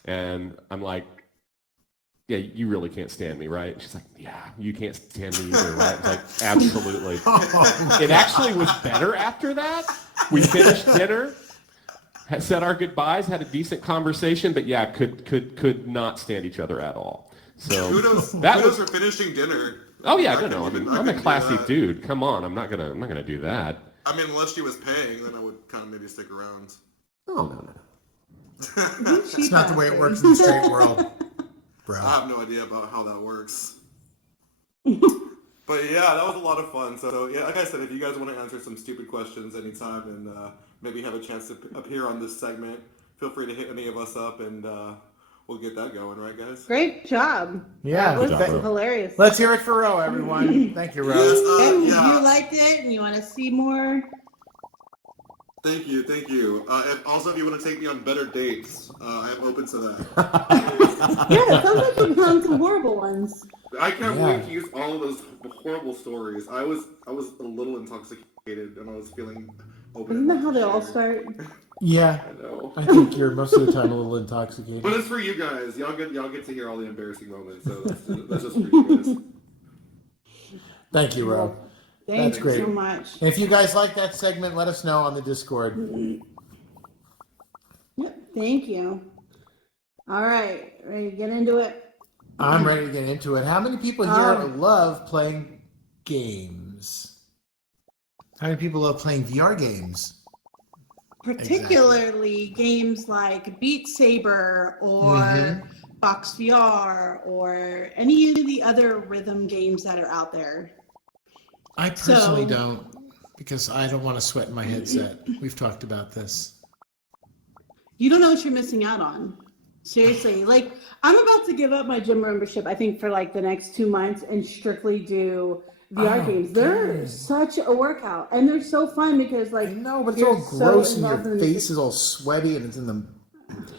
and I'm like, yeah, you really can't stand me, right? She's like, yeah, you can't stand me either, right? I was like, absolutely. It actually was better after that. We finished dinner, said our goodbyes, had a decent conversation, but yeah, could not stand each other at all. So kudos for finishing dinner. Oh yeah, no. I mean, I'm a classy dude. Come on, I'm not gonna do that. I mean, unless she was paying, then I would kind of maybe stick around. Oh no. It's not the way it works in the straight world, bro. I have no idea about how that works. But yeah, that was a lot of fun. So yeah, like I said, if you guys want to answer some stupid questions anytime and maybe have a chance to appear on this segment, feel free to hit any of us up and we'll get that going, right, guys? Great job. Yeah, that was hilarious. Let's hear it for Ro, everyone. Thank you, Ro. Yes, If yeah. you liked it and you want to see more, Thank you. If you want to take me on better dates, I am open to that. yeah, it sounds like you've done some horrible ones. I can't wait to use all of those horrible stories. I was a little intoxicated and I was feeling open. Isn't that how they all start? Yeah, I know. I think you're most of the time a little intoxicated. But it's for you guys. Y'all get to hear all the embarrassing moments. So that's just for you guys. Thank you, Ro. Thanks That's great. so much. And if you guys like that segment, let us know on the Discord. Yep, thank you. All right, ready to get into it? I'm ready to get into it. How many people here love playing games? How many people love playing VR games? Particularly games like Beat Saber or Box VR or any of the other rhythm games that are out there. I personally don't, because I don't want to sweat in my headset. We've talked about this. You don't know what you're missing out on. Seriously, like I'm about to give up my gym membership, I think, for like the next 2 months and strictly do VR games. They're such a workout and they're so fun because like no, but it's all gross and your face is all sweaty and it's in the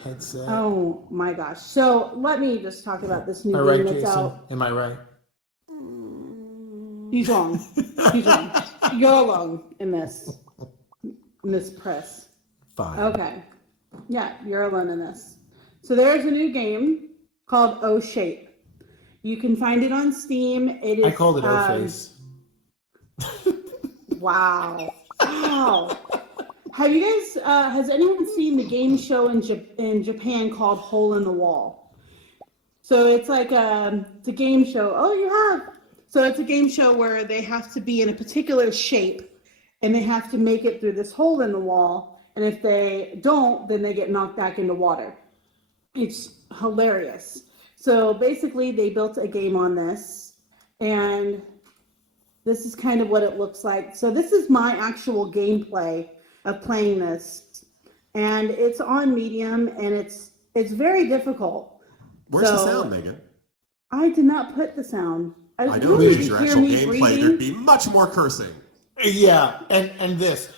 headset. Oh my gosh. So let me just talk about this new Am I game right, that's Jason? out. Am I right? He's wrong. He's wrong. You're alone in this press. Fine. Okay. Yeah, you're alone in this. So there's a new game called O Shape. You can find it on Steam. It is. I called it O-Face. Wow. Wow. Have you guys? Has anyone seen the game show in Japan called Hole in the Wall? So it's like it's a game show. Oh, you have. So it's a game show where they have to be in a particular shape and they have to make it through this hole in the wall. And if they don't, then they get knocked back into water. It's hilarious. So basically they built a game on this and this is kind of what it looks like. So this is my actual gameplay of playing this. And it's on medium and it's very difficult. Where's the sound, Megan? I did not put the sound. I know if it was your actual gameplay, there'd be much more cursing. Yeah, and this.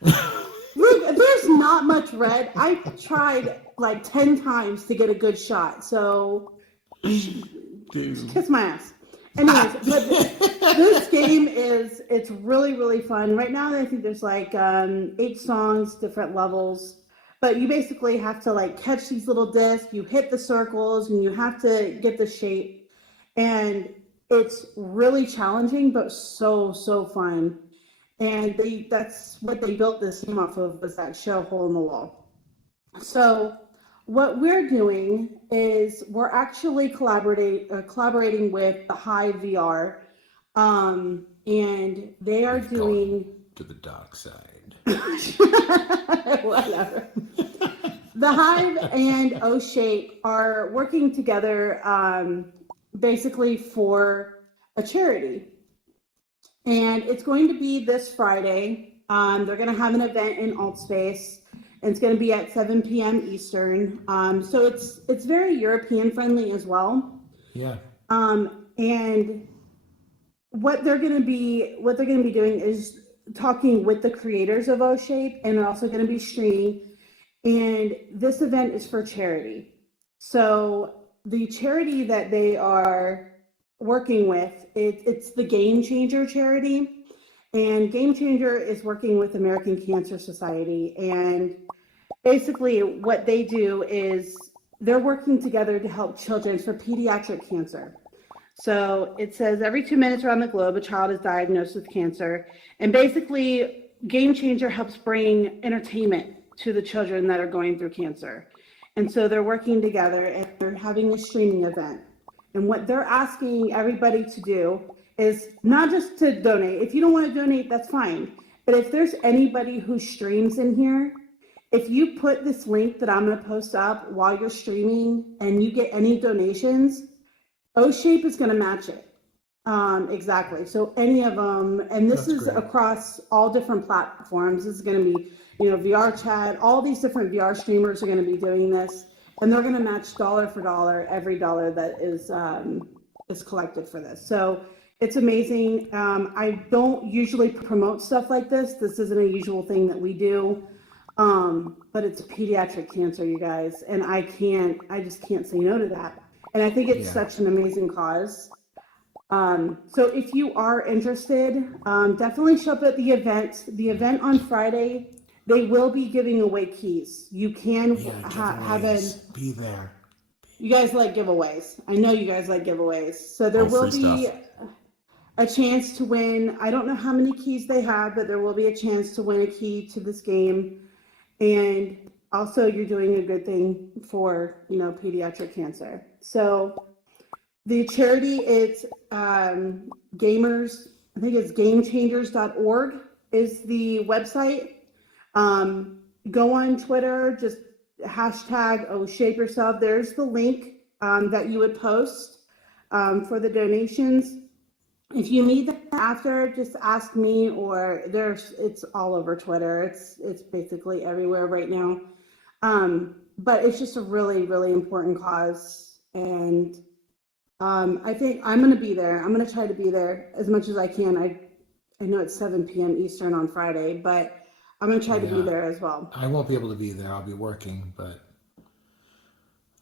Look, there's not much red. I tried like 10 times to get a good shot. So, kiss my ass. Anyways, but this game it's really, really fun. Right now, I think there's like 8 songs, different levels. But you basically have to like catch these little discs, you hit the circles, and you have to get the shape. And it's really challenging, but so fun. And that's what they built this game off of, was that show Hole in the Wall. So what we're doing is we're actually collaborating with the Hive VR. And they are doing... To the dark side. Whatever. The Hive and O Shape are working together basically for a charity. And it's going to be this Friday. They're going to have an event in Altspace. And it's going to be at 7 p.m. Eastern. So it's very European friendly as well. Yeah. And what they're going to be doing is talking with the creators of O Shape, and they're also going to be streaming. And this event is for charity. So the charity that they are working with, it's the Game Changer charity. And Game Changer is working with American Cancer Society. And basically what they do is they're working together to help children for pediatric cancer. So it says every 2 minutes around the globe, a child is diagnosed with cancer. And basically, Game Changer helps bring entertainment to the children that are going through cancer. And so they're working together and they're having a streaming event. And what they're asking everybody to do is not just to donate. If you don't want to donate, that's fine. But if there's anybody who streams in here, if you put this link that I'm going to post up while you're streaming and you get any donations, O Shape is going to match it. Exactly. So any of them, and this is across all different platforms. This is going to be, VR chat, all these different VR streamers are going to be doing this, and they're going to match dollar for dollar every dollar that is collected for this. So it's amazing. I don't usually promote stuff like this. This isn't a usual thing that we do. But it's pediatric cancer, you guys, and I just can't say no to that. And I think it's such an amazing cause. So if you are interested, definitely show up at the event. The event on Friday, they will be giving away keys. You can be there. You guys like giveaways. I know you guys like giveaways. So there will be a chance to win. I don't know how many keys they have, but there will be a chance to win a key to this game. And also you're doing a good thing for, pediatric cancer. So the charity, it's gamers, I think it's gamechangers.org is the website. Go on Twitter, just hashtag shape yourself. There's the link that you would post for the donations. If you need that after, just ask me, or it's all over Twitter. It's basically everywhere right now. But it's just a really, really important cause. And I think I'm going to be there. I'm going to try to be there as much as I can. I know it's 7 p.m. Eastern on Friday, but I'm going to try to be there as well. I won't be able to be there. I'll be working, but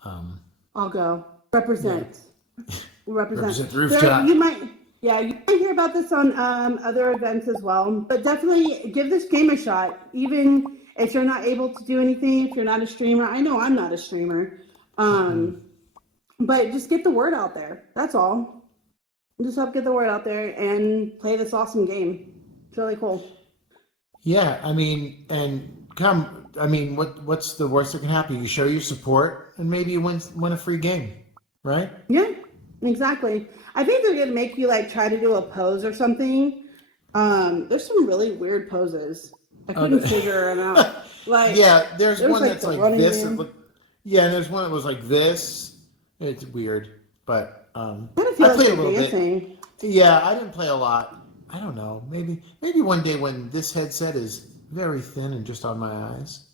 I'll go. Represent. Yeah. Represent Rooftop. You might hear about this on other events as well, but definitely give this game a shot. Even if you're not able to do anything, if you're not a streamer. I know I'm not a streamer. But just get the word out there. That's all. Just help get the word out there and play this awesome game. It's really cool. Yeah, what's the worst that can happen? You show your support and maybe you win a free game, right? Yeah, exactly. I think they're gonna make you try to do a pose or something. There's some really weird poses. I couldn't figure them out. There's one that's like this. And there's one that was like this. It's weird, but I played a little bit. Yeah, I didn't play a lot. I don't know. Maybe one day when this headset is very thin and just on my eyes.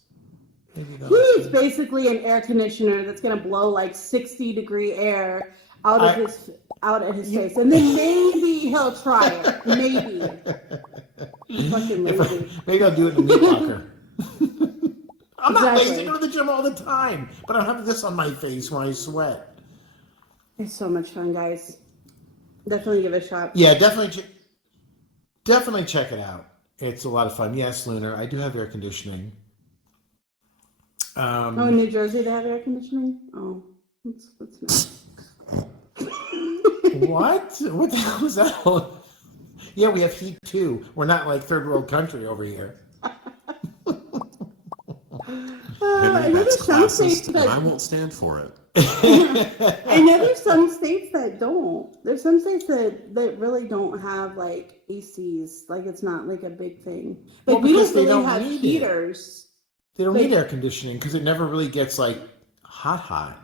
He's basically an air conditioner that's gonna blow 60-degree air out at his face, and then maybe he'll try it. Maybe. Fucking lazy. Maybe I'll do it in the meat locker. I'm not lazy. I go to the gym all the time, but I have this on my face when I sweat. It's so much fun, guys. Definitely give it a shot. Yeah, definitely check it out. It's a lot of fun. Yes, Lunar, I do have air conditioning. In New Jersey they have air conditioning? Oh, that's nice. What? What the hell was that? Yeah, we have heat too. We're not like third world country over here. Henry, that's classist, and I won't stand for it. I know there's some states that don't. There's some states that really don't have ACs. It's not a big thing. We don't really have heaters. They don't Like- need air conditioning because it never really gets like hot.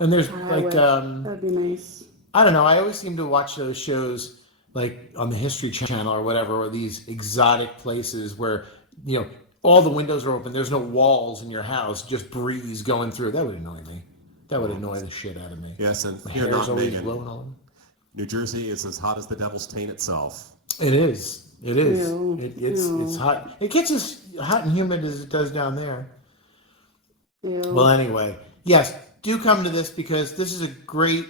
And there's That'd be nice. I don't know. I always seem to watch those shows like on the History Channel or whatever, or these exotic places where all the windows are open. There's no walls in your house, just breeze going through. That would annoy me. That would annoy the shit out of me. Yes, and My you're hair's not always Megan. blowing all over. New Jersey is as hot as the devil's taint itself. It is. It is. Ew. It's hot. It gets as hot and humid as it does down there. Ew. Well, anyway, yes, do come to this because this is a great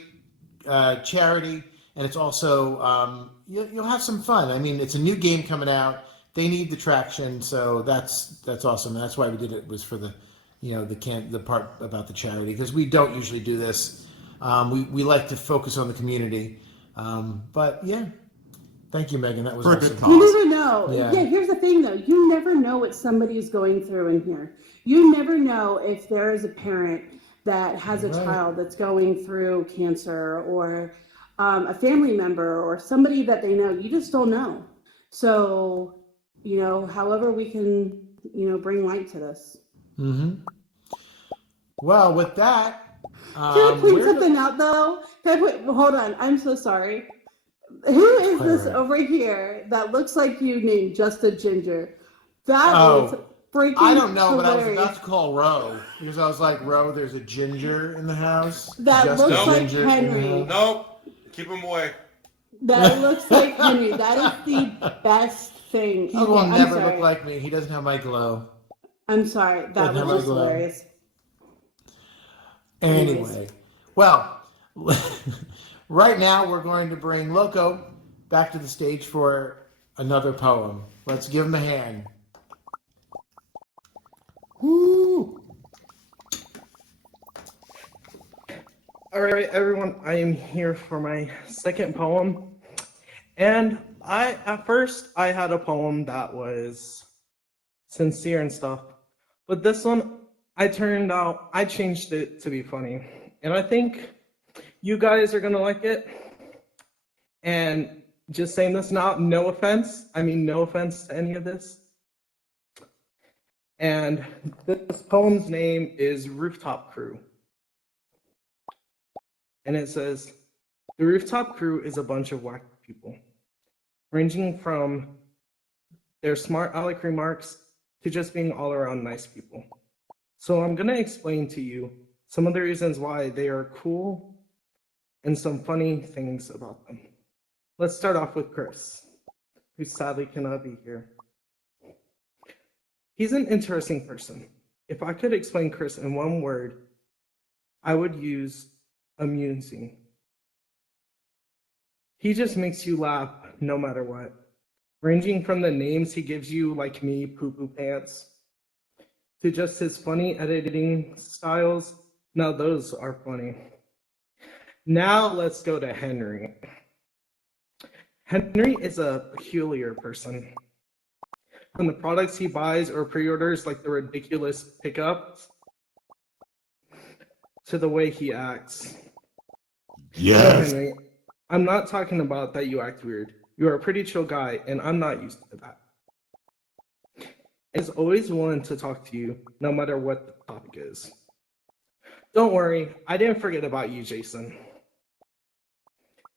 charity, and it's also you'll have some fun. I mean, it's a new game coming out. They need the traction, so that's awesome. That's why we did it, was for the the part about the charity, because we don't usually do this. We like to focus on the community, but yeah. Thank you, Megan. That was For a awesome. good cause. You never know. Yeah. Here's the thing, though. You never know what somebody's going through in here. You never know if there is a parent that has a Right. child that's going through cancer, or a family member, or somebody that they know. You just don't know. So, however we can, bring light to this. Mm-hmm. Well, with that, Can I point we're something out, though? Hold on. I'm so sorry. Who is this Alright. over here that looks like you named Just a Ginger? That is Oh, freaking I don't know, but I was hilarious. about to call Ro because I was like, Ro, there's a ginger in the house. That Just looks a like ginger in the Henry. house. Nope. Keep him away. That looks like Henry. That is the best thing. He Okay, will I'm never sorry. look like me. He doesn't have my glow. I'm sorry. That Doesn't have was my just glow. hilarious. Anyway, well, right now we're going to bring Loco back to the stage for another poem. Let's give him a hand. Woo! All right, everyone, I am here for my second poem. And at first, I had a poem that was sincere and stuff. But this one, I changed it to be funny. And I think you guys are gonna like it. And just saying this now, no offense. I mean, no offense to any of this. And this poem's name is Rooftop Crew. And it says, the Rooftop Crew is a bunch of whack people, ranging from their smart aleck remarks to just being all around nice people. So I'm gonna explain to you some of the reasons why they are cool and some funny things about them. Let's start off with Chris, who sadly cannot be here. He's an interesting person. If I could explain Chris in one word, I would use amusing. He just makes you laugh no matter what, ranging from the names he gives you, like me, Poo Poo Pants, to just his funny editing styles. Now those are funny. Now let's go to Henry. Henry is a peculiar person. From the products he buys or pre-orders, like the ridiculous pickups, to the way he acts. No, Yes. Henry, I'm not talking about that you act weird. You are a pretty chill guy, and I'm not used to that. Is always willing to talk to you, no matter what the topic is. Don't worry, I didn't forget about you, Jason.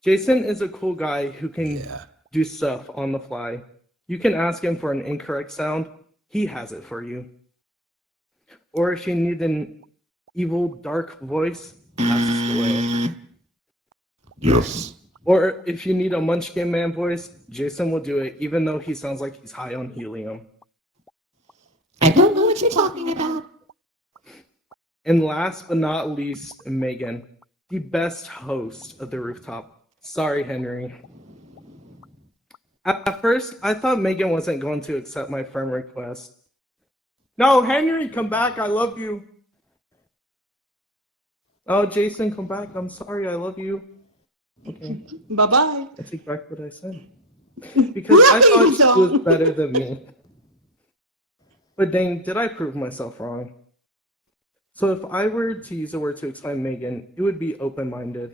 Jason is a cool guy who can do stuff on the fly. You can ask him for an incorrect sound, he has it for you. Or if you need an evil, dark voice, ask away. Yes. Or if you need a Munchkin Man voice, Jason will do it, even though he sounds like he's high on helium. I don't know what you're talking about. And last but not least, Megan, the best host of the Rooftop. Sorry, Henry. At first, I thought Megan wasn't going to accept my friend request. No, Henry, come back. I love you. Oh, Jason, come back. I'm sorry. I love you. Okay. Bye-bye. I take back what I said. Because I thought she was better than me. But dang, did I prove myself wrong? So if I were to use a word to explain Megan, it would be open-minded.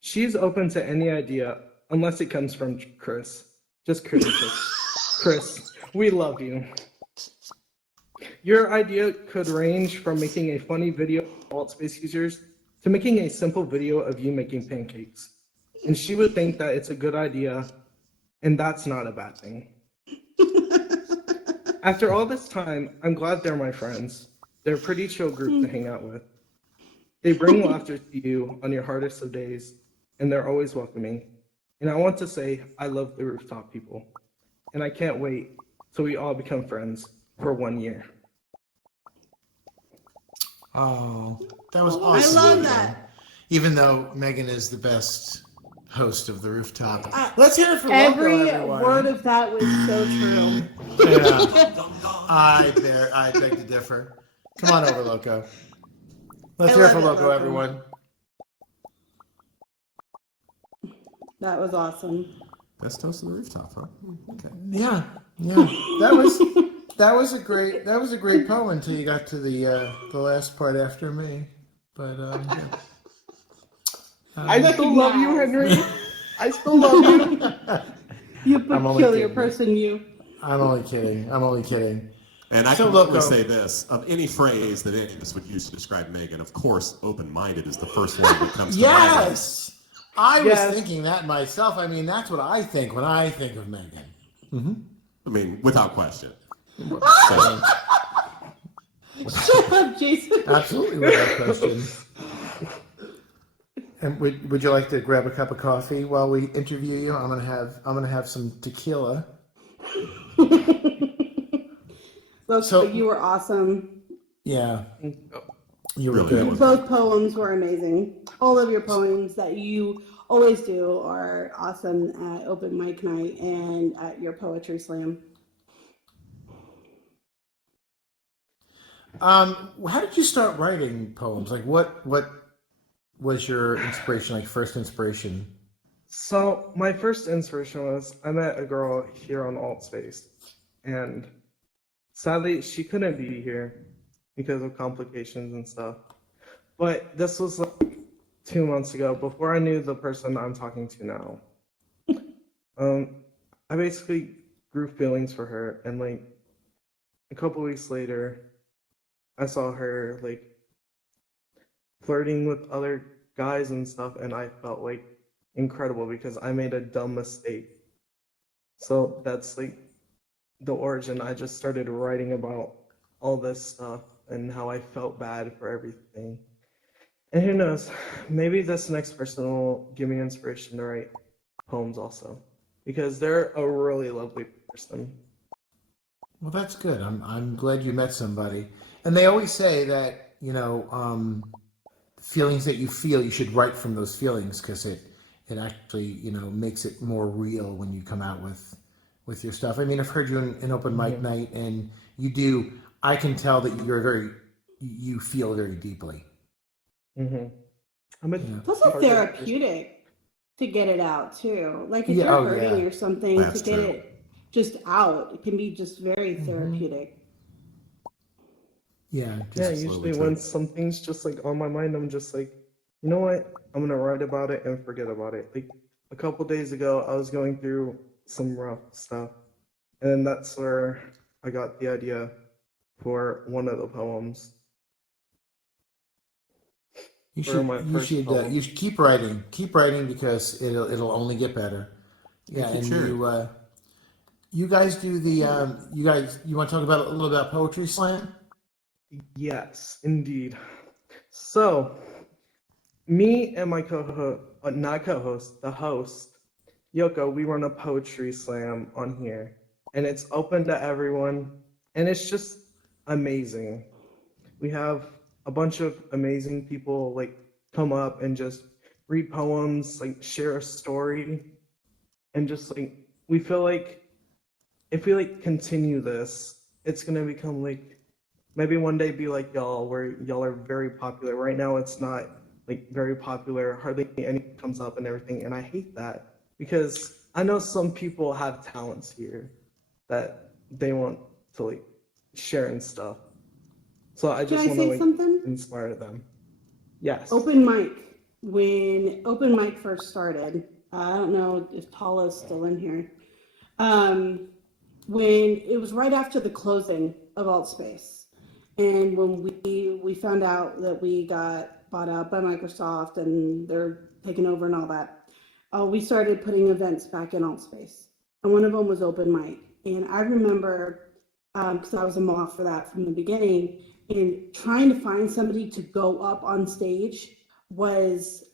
She's open to any idea, unless it comes from Chris. Just Chris. Chris, we love you. Your idea could range from making a funny video of alt space users to making a simple video of you making pancakes. And she would think that it's a good idea, and that's not a bad thing. After all this time, I'm glad they're my friends. They're a pretty chill group to hang out with. They bring laughter to you on your hardest of days, and they're always welcoming. And I want to say I love the Rooftop people. And I can't wait till we all become friends for 1 year. Oh, that was awesome. I love that. Even though Megan is the best host of the Rooftop. Let's hear it for Every Loco, everyone. word of that was so true. Yeah. I beg to differ. Come on over, Loco. Let's hear it for Loco, everyone. That was awesome. Best host of the Rooftop, huh? Okay. Yeah. That was a great poem until you got to the last part after me. But yeah. I still love you, Henry. I still love you. You peculiar person, you. I'm only kidding. And I So, can Loco, only say this, of any phrase that any of us would use to describe Megan, of course, open-minded is the first one that comes to mind. Yes! I was thinking that myself. I mean, that's what I think when I think of Megan. Mm-hmm. I mean, without question. Shut up, Jason. Absolutely without question. And would you like to grab a cup of coffee while we interview you? I'm gonna have some tequila. Look, so you were awesome. Yeah, you were Really good. Both poems were amazing. All of your poems that you always do are awesome at open mic night and at your poetry slam. How did you start writing poems? Like, what was your inspiration? Like, first inspiration? So my first inspiration was I met a girl here on Alt Space, and sadly she couldn't be here because of complications and stuff. But this was like 2 months ago, before I knew the person I'm talking to now. I basically grew feelings for her, and like a couple weeks later, I saw her like flirting with other guys and stuff, and I felt like incredible because I made a dumb mistake. So that's like the origin. I just started writing about all this stuff and how I felt bad for everything. And who knows, maybe this next person will give me inspiration to write poems also, because they're a really lovely person. Well, that's good. I'm glad you met somebody. And they always say that, feelings that you feel, you should write from those feelings, because it actually, makes it more real when you come out with your stuff. I mean, I've heard you in open mic night, and I can tell that you feel very deeply. Mm-hmm. It's also therapeutic to get it out too. Like if you're hurting or something, to get it just out, it can be just very therapeutic. Yeah. Usually when something's just like on my mind, I'm just like, you know what? I'm gonna write about it and forget about it. Like a couple days ago, I was going through some rough stuff, and that's where I got the idea for one of the poems. You should keep writing. Keep writing, because it'll only get better. Yeah, and you guys do the you want to talk about a little about Poetry Slam? Yes, indeed. So, me and my the host, Yoko, we run a poetry slam on here, and it's open to everyone, and it's just amazing. We have a bunch of amazing people like come up and just read poems, like share a story, and just like we feel like if we like continue this, it's gonna become like maybe one day be like y'all, where y'all are very popular. Right now it's not like very popular, hardly anything comes up and everything, and I hate that because I know some people have talents here that they want to like share and stuff. So I just want to like inspire them. Yes. Open mic. When open mic first started, I don't know if Paula's still in here. when it was right after the closing of AltSpace, and when we found out that we got bought out by Microsoft and they're taking over and all that, we started putting events back in AltSpace, and one of them was open mic. And I remember, because I was a moth for that from the beginning, and trying to find somebody to go up on stage was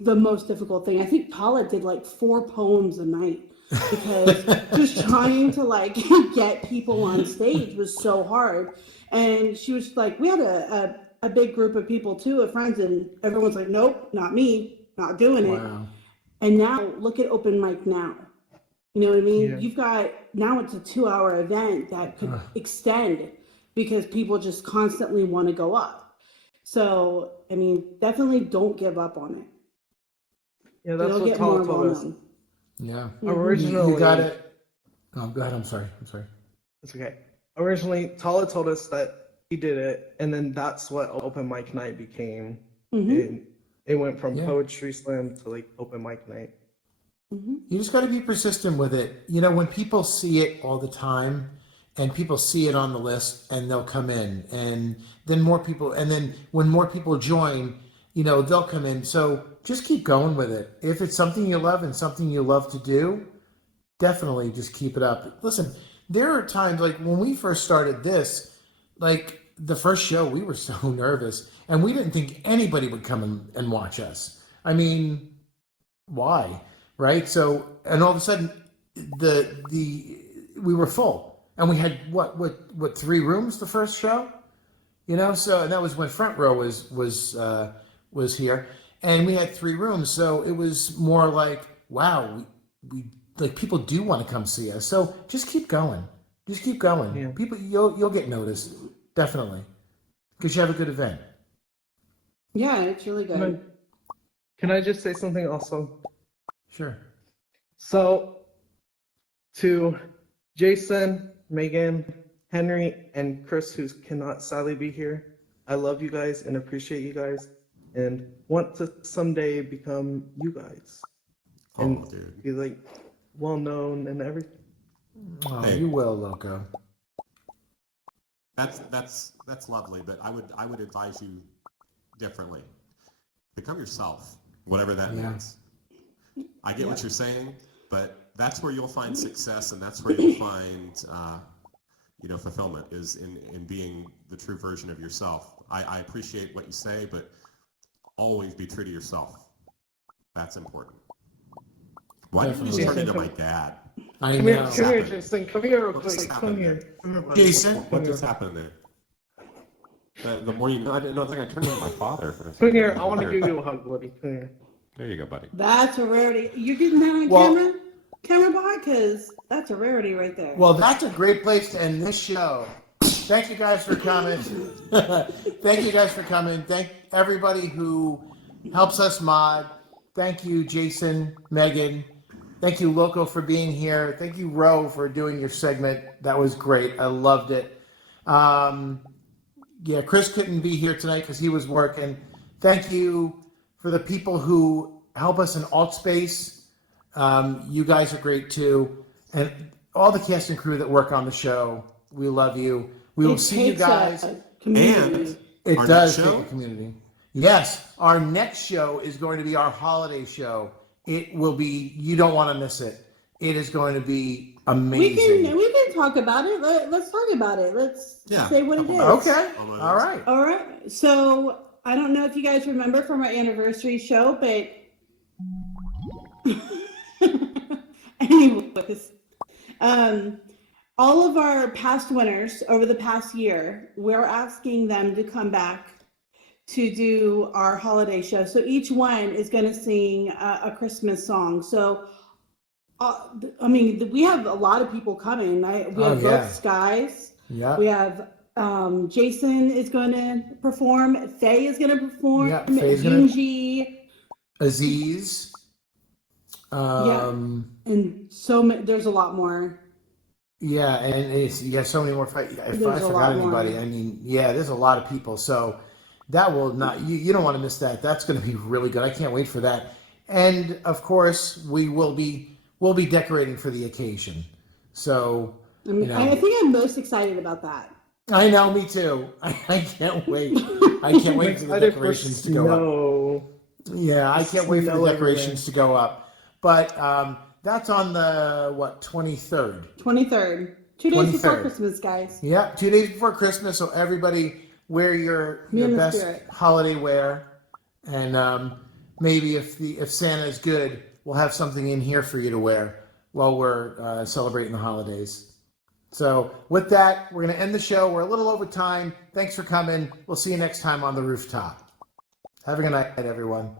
the most difficult thing. I think Paula did like 4 poems a night because just trying to like get people on stage was so hard. And she was like, we had a big group of people too, of friends, and everyone's like, nope, not me, not doing it. Wow. And now look at open mic now. You know what I mean? Yeah. You've got, now it's a 2-hour event that could extend because people just constantly want to go up. So, I mean, definitely don't give up on it. Yeah, that's It'll what get Tala more told us. well-known. Yeah. Originally, You got it. Oh, go ahead. I'm sorry. It's okay. Originally, Tala told us that he did it, and then that's what open mic night became. Mhm. It went from Yeah. poetry slam to like open mic night. You just got to be persistent with it. You know, when people see it all the time and people see it on the list and they'll come in, and then more people, and then when more people join, you know, they'll come in. So just keep going with it. If it's something you love and something you love to do, definitely just keep it up. Listen, there are times like when we first started this, like the first show, we were so nervous and we didn't think anybody would come and watch us. I mean, why? Right? So, and all of a sudden, we were full, and we had what 3 rooms the first show, you know. So, and that was when Front Row was here, and we had 3 rooms. So it was more like, wow, we like people do want to come see us. So just keep going, Yeah. People, you'll get noticed, definitely, because you have a good event. Yeah, it's really good. Can I just say something also? Sure. So, to Jason, Megan, Henry, and Chris, who cannot sadly be here, I love you guys and appreciate you guys, and want to someday become you guys, and dude. be like well known and everything. Oh, Hey. you will, Loco. That's lovely, but I would advise you differently. Become yourself, whatever that means. I get what you're saying, but that's where you'll find success, and that's where you'll find fulfillment is in being the true version of yourself. I appreciate what you say, but always be true to yourself. That's important. Why didn't you just turn into my dad? I Come know. here, Jason. Come here real What quick. just Come happened here. there? Come here, buddy. Jason? What just happened there? The more you know, I don't think I turned into my father. Come here. I want to give you a hug, buddy. Come here. There you go, buddy. That's a rarity. You're getting that on Well- camera boy, because that's a rarity right there. Well, that's a great place to end this show. Thank you guys for coming. Thank you guys for coming. Thank everybody who helps us mod. Thank you, Jason, Megan. Thank you, Loco, for being here. Thank you, Ro, for doing your segment. That was great. I loved it. Yeah, Chris couldn't be here tonight because he was working. Thank you for the people who help us in AltSpace. You guys are great too. And all the cast and crew that work on the show, we love you. We will see you guys. Community. It Our does next take show? a community. Yes, our next show is going to be our holiday show. It will be, you don't want to miss it. It is going to be amazing. We can talk about it. Let's talk about it. Let's say what it is. Okay. All right. All right. So I don't know if you guys remember from our anniversary show, but anyways, all of our past winners over the past year, we're asking them to come back to do our holiday show. So each one is going to sing a Christmas song. So, I mean, we have a lot of people coming. We have both Skies. Yeah. We have Jason is going to perform. Faye is going to perform. Yeah, Faye's gonna- Yunji. Aziz. And so there's a lot more. Yeah, and you got so many more fights. If I There's a forgot lot anybody, more. I mean, yeah, there's a lot of people. So that will not, you don't want to miss that. That's going to be really good. I can't wait for that. And of course, we'll be decorating for the occasion. So, I mean, I think I'm most excited about that. I know, me too. I can't wait. I can't wait for the decorations to go up. Yeah, I can't wait for the decorations to go up. But that's on the, 23rd? 23rd. 2 days before Christmas, guys. Yeah, 2 days before Christmas. So everybody wear your best holiday wear. And maybe if Santa is good, we'll have something in here for you to wear while we're celebrating the holidays. So with that, we're going to end the show. We're a little over time. Thanks for coming. We'll see you next time on the Rooftop. Have a good night, everyone.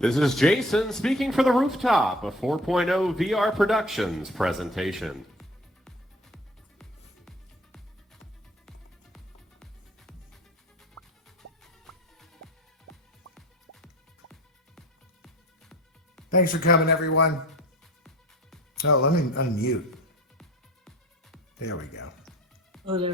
This is Jason speaking for the Rooftop, a 4.0 VR Productions presentation. Thanks for coming, everyone. Oh, let me unmute. There we go. Oh, there